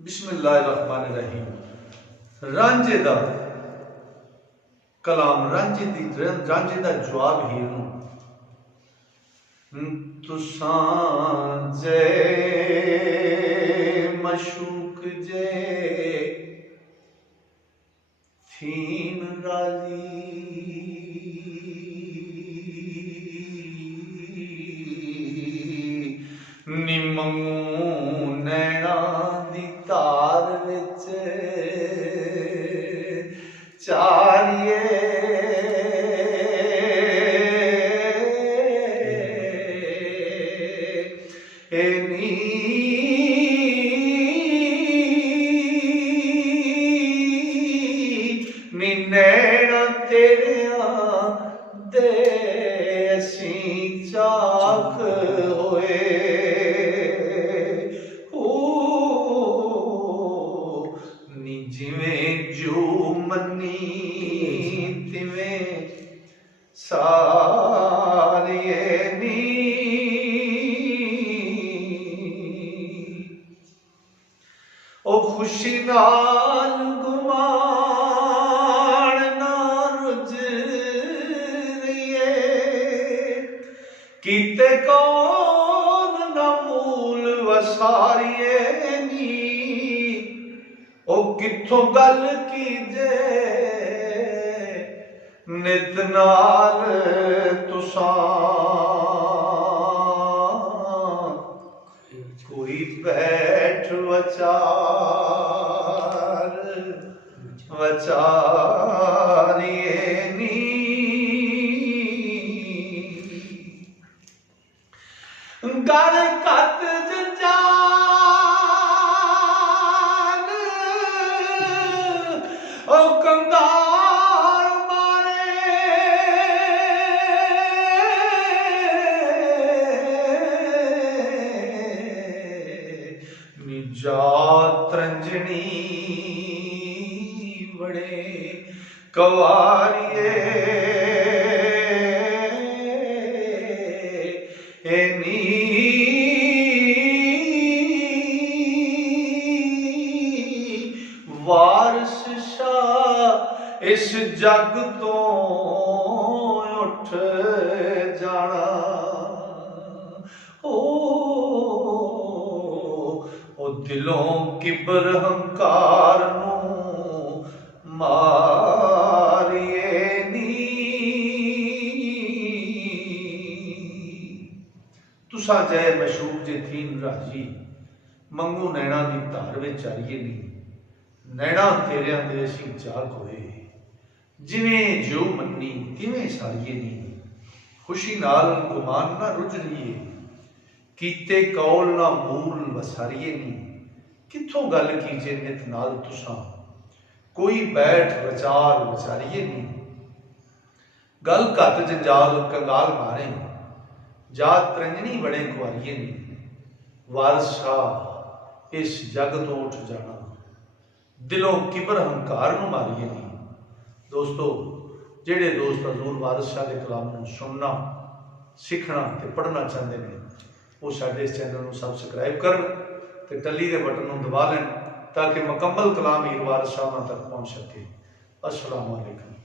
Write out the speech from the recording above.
बिस्मिल्लाहिर्रहमानिर्रहीम। रांझे दा कलाम, रांझे दा जवाब हीर नूं। तुसां जे मशूक जे थीन राजी, निमंगू नैना दी तार विच चारिए नी नैना तेरिया दे असीं चाक होए, नी जिवें जो मनी तिवें सारिए नी। ओ खुशी नाल गुमान ना रुझ रहिए, कीते कौन ना मूल वसारिए नी। ओ किथों गल कीजे नित नाल तुसां, कोई बैठ वचारिए नी। गल कत जंजाल ओ कंगाल मारे, निजात रंजनी बड़े कवारिए नी। वारिस शाह इस जग तो उठ जाना, ओ दिलों किबर हंकार नूं मारिए नी। तुसां जै मशूक जे थीन राजी, मंगू नैना दी धार विच चारिए नी। नैना तेरिया दे असीं चाक होए, जिवें जो मन्नी तिवें सारिए नी। खुशी नाल गुमान ना रुझ रहिए, कीते कौल ना मूल वसारिए नी। किथों गल कीजे नित नाल तुसां, कोई बैठ वचारिए नी। गल घत जंजाल कंगाल मारे, जात रंजनी बड़े कुआरिए नी। वारिस शाह इस जग तो उठ जाना, दिलों किबर हंकार नूं मारिए नी। दोस्तों, जेड़े दोस्त हजूर वारिस शाह के कलाम नूं सुनना, सीखना ते पढ़ना चाहते हैं, वो साडे इस चैनल नूं सबसक्राइब करन ते टली के बटन नूं दबा लें, ताकि मुकम्मल कलाम हीर वारिस शाह तक पहुँच सके। अस्सलामु अलैकुम।